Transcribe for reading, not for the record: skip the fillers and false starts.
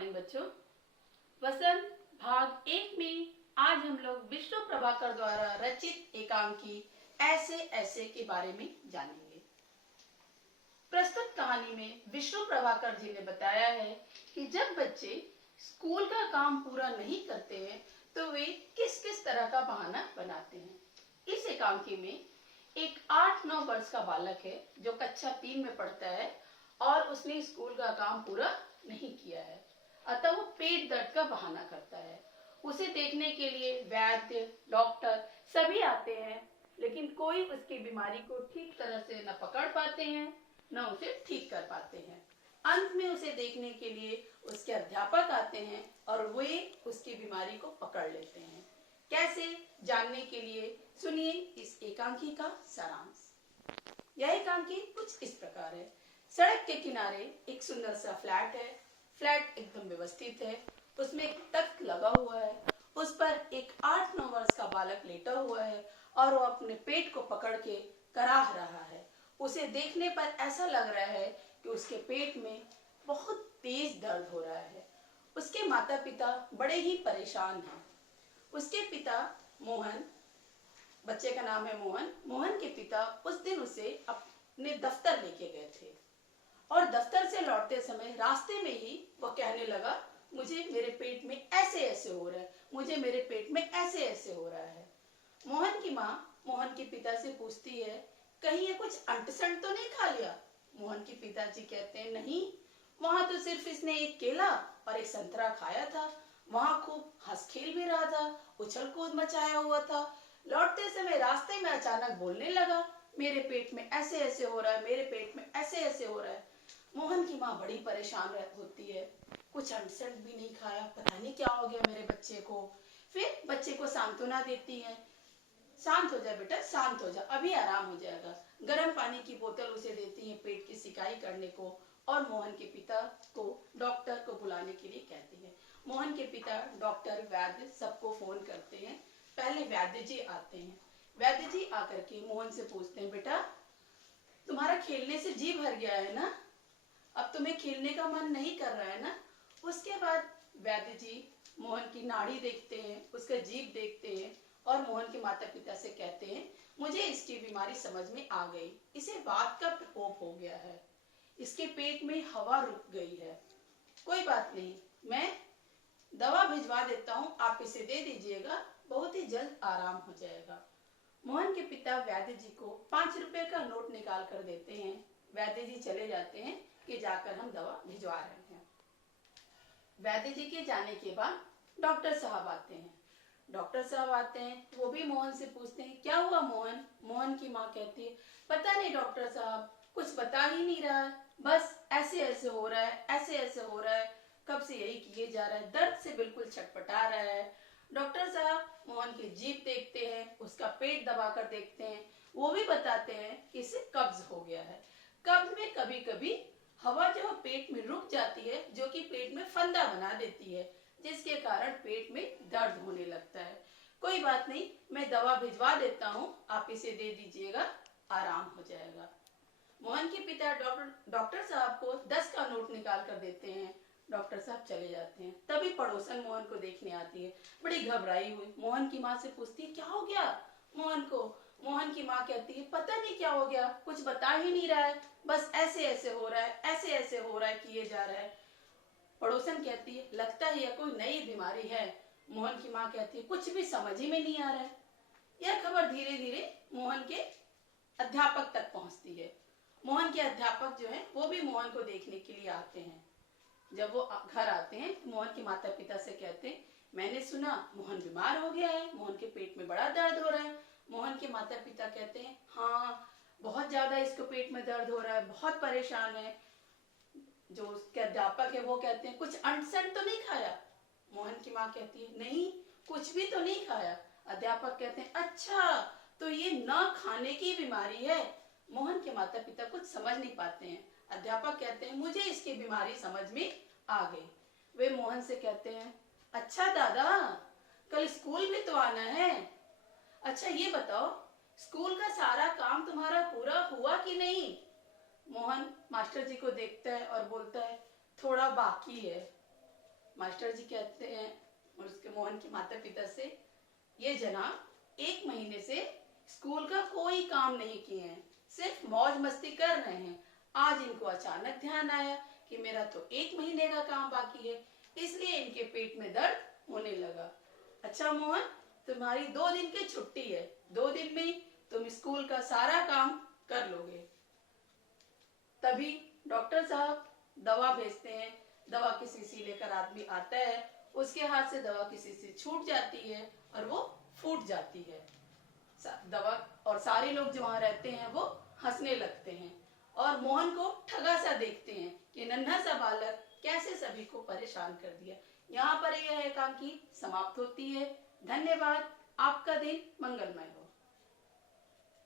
Morning बच्चों। वसंत भाग 1 में आज हम लोग विष्णु प्रभाकर द्वारा रचित एकांकी ऐसे ऐसे के बारे में जानेंगे। प्रस्तुत कहानी में विष्णु प्रभाकर जी ने बताया है कि जब बच्चे स्कूल का काम पूरा नहीं करते हैं तो वे किस किस तरह का बहाना बनाते हैं। इस एकांकी में एक 8-9 वर्ष का बालक है जो कक्षा 3 में पढ़ता है और उसने स्कूल का काम पूरा नहीं किया है, अतः वो पेट दर्द का बहाना करता है। उसे देखने के लिए वैद्य, डॉक्टर सभी आते हैं, लेकिन कोई उसकी बीमारी को ठीक तरह से न पकड़ पाते हैं न उसे ठीक कर पाते हैं। अंत में उसे देखने के लिए उसके अध्यापक आते हैं और वे उसकी बीमारी को पकड़ लेते हैं। कैसे, जानने के लिए सुनिए इस एकांकी का सारांश। यह एकांकी कुछ इस प्रकार है। सड़क के किनारे एक सुंदर सा फ्लैट है। फ्लैट एकदम व्यवस्थित है। उसमें एक तख्त लगा हुआ है। उस पर एक 8-9 वर्ष का बालक लेटा हुआ है और वो अपने पेट को पकड़ के कराह रहा है। उसे देखने पर ऐसा लग रहा है कि उसके पेट में बहुत तेज दर्द हो रहा है। उसके माता पिता बड़े ही परेशान हैं। उसके पिता मोहन, बच्चे का नाम है मोहन। मोहन के पिता उस दिन उसे अपने दफ्तर लेके गए थे और दफ्तर से लौटते समय रास्ते में ही वो कहने लगा, मुझे मेरे पेट में ऐसे ऐसे हो रहा है, मुझे मेरे पेट में ऐसे ऐसे हो रहा है। मोहन की माँ मोहन के पिता से पूछती है, कहीं ये कुछ अंट-संट तो नहीं खा लिया? मोहन के पिताजी कहते हैं, नहीं, वहां तो सिर्फ इसने एक केला और एक संतरा खाया था। वहां खूब हंस खेल भी रहा था, उछल कूद मचाया हुआ था। लौटते समय रास्ते में अचानक बोलने लगा, मेरे पेट में ऐसे ऐसे हो रहा है, मेरे पेट में ऐसे ऐसे हो रहा है। मोहन की माँ बड़ी परेशान होती है, कुछ अंट-संट भी नहीं खाया, पता नहीं क्या हो गया मेरे बच्चे को। फिर बच्चे को सांत्वना देती है, शांत हो जा बेटा, शांत हो जा, अभी आराम हो जाएगा। गर्म पानी की बोतल उसे देती है पेट की सिकाई करने को और मोहन के पिता को डॉक्टर को बुलाने के लिए कहती है। मोहन के पिता डॉक्टर, वैद्य सबको फोन करते हैं। पहले वैद्य जी आते हैं। वैद्य जी आकर के मोहन से पूछते हैं, बेटा तुम्हारा खेलने से जी भर गया है ना? अब तुम्हें खेलने का मन नहीं कर रहा है ना? उसके बाद वैद्य जी मोहन की नाड़ी देखते हैं, उसका जीभ देखते हैं और मोहन के माता पिता से कहते हैं, मुझे इसकी बीमारी समझ में आ गई, इसे वात का प्रकोप हो गया है, इसके पेट में हवा रुक गई है। कोई बात नहीं, मैं दवा भिजवा देता हूँ, आप इसे दे दीजिएगा, बहुत ही जल्द आराम हो जाएगा। मोहन के पिता वैद्य जी को 5 रुपए का नोट निकाल कर देते हैं। वैद्य जी चले जाते हैं कि जाकर हम दवा भिजवा रहे हैं। वैद्य जी के जाने के बाद डॉक्टर साहब आते हैं। डॉक्टर साहब आते हैं, वो भी मोहन से पूछते हैं, क्या हुआ मोहन? मोहन की माँ कहती है, पता नहीं डॉक्टर साहब, कुछ बता ही नहीं रहा है, बस ऐसे ऐसे हो रहा है, ऐसे ऐसे हो रहा है, कब से यही किए जा रहा है, दर्द से बिल्कुल छटपटा रहा है। डॉक्टर साहब मोहन की जीभ देखते हैं, उसका पेट दबाकर देखते हैं, वो भी बताते हैं कि इसे कब्ज हो गया है। कब्ज में कभी कभी हवा जो पेट में रुक जाती है, जो कि पेट में फंदा बना देती है, जिसके कारण पेट में दर्द होने लगता है। कोई बात नहीं, मैं दवा भिजवा देता हूँ, आप इसे दे दीजिएगा, आराम हो जाएगा। मोहन के पिता डॉक्टर साहब को 10 का नोट निकाल कर देते हैं। डॉक्टर साहब चले जाते हैं। तभी पड़ोसन मोहन को देखने आती है, बड़ी घबराई हुई। मोहन की माँ से पूछती है, क्या हो गया मोहन को? मोहन की माँ कहती है, पता नहीं क्या हो गया, कुछ बता ही नहीं रहा है, बस ऐसे ऐसे हो रहा है, ऐसे ऐसे हो रहा है, किए जा रहा है। पड़ोसन कहती है, लगता है यह कोई नई बीमारी है। मोहन की माँ कहती है, कुछ भी समझ ही में नहीं आ रहा है। यह खबर धीरे धीरे मोहन के अध्यापक तक पहुंचती है। मोहन के अध्यापक जो हैं, वो भी मोहन को देखने के लिए आते हैं। जब वो घर आते हैं, मोहन के माता पिता से कहते हैं, मैंने सुना मोहन बीमार हो गया है, मोहन के पेट में बड़ा दर्द हो रहा है। मोहन के माता पिता कहते हैं, हाँ, बहुत ज्यादा इसको पेट में दर्द हो रहा है, बहुत परेशान है। जो उसके अध्यापक है वो कहते हैं, कुछ अंट-संट तो नहीं खाया? मोहन की माँ कहती है, नहीं, कुछ भी तो नहीं खाया। अध्यापक कहते हैं, अच्छा, तो ये न खाने की बीमारी है। मोहन के माता पिता कुछ समझ नहीं पाते हैं। अध्यापक कहते हैं, मुझे इसकी बीमारी समझ में आ गई। वे मोहन से कहते हैं, अच्छा दादा, कल स्कूल भी तो आना है। अच्छा ये बताओ, स्कूल का सारा काम तुम्हारा पूरा हुआ कि नहीं? मोहन मास्टर जी को देखता है और बोलता है, थोड़ा बाकी है। मास्टर जी कहते हैं उसके मोहन के माता पिता से, ये जनाब 1 महीने से स्कूल का कोई काम नहीं किए हैं, सिर्फ मौज मस्ती कर रहे हैं। आज इनको अचानक ध्यान आया कि मेरा तो 1 महीने का काम बाकी है, इसलिए इनके पेट में दर्द होने लगा। अच्छा मोहन, तुम्हारी 2 दिन की छुट्टी है, 2 दिन में तुम स्कूल का सारा काम कर लोगे। तभी डॉक्टर साहब दवा भेजते हैं। दवा की शीशी लेकर आदमी आता है, उसके हाथ से दवा की शीशी छूट जाती है और वो फूट जाती है। दवा और सारे लोग जो वहां रहते हैं वो हंसने लगते हैं और मोहन को ठगा सा देखते हैं कि नन्हा सा बालक कैसे सभी को परेशान कर दिया। यहाँ पर यह एकांकी समाप्त होती है। धन्यवाद। आपका दिन मंगलमय हो।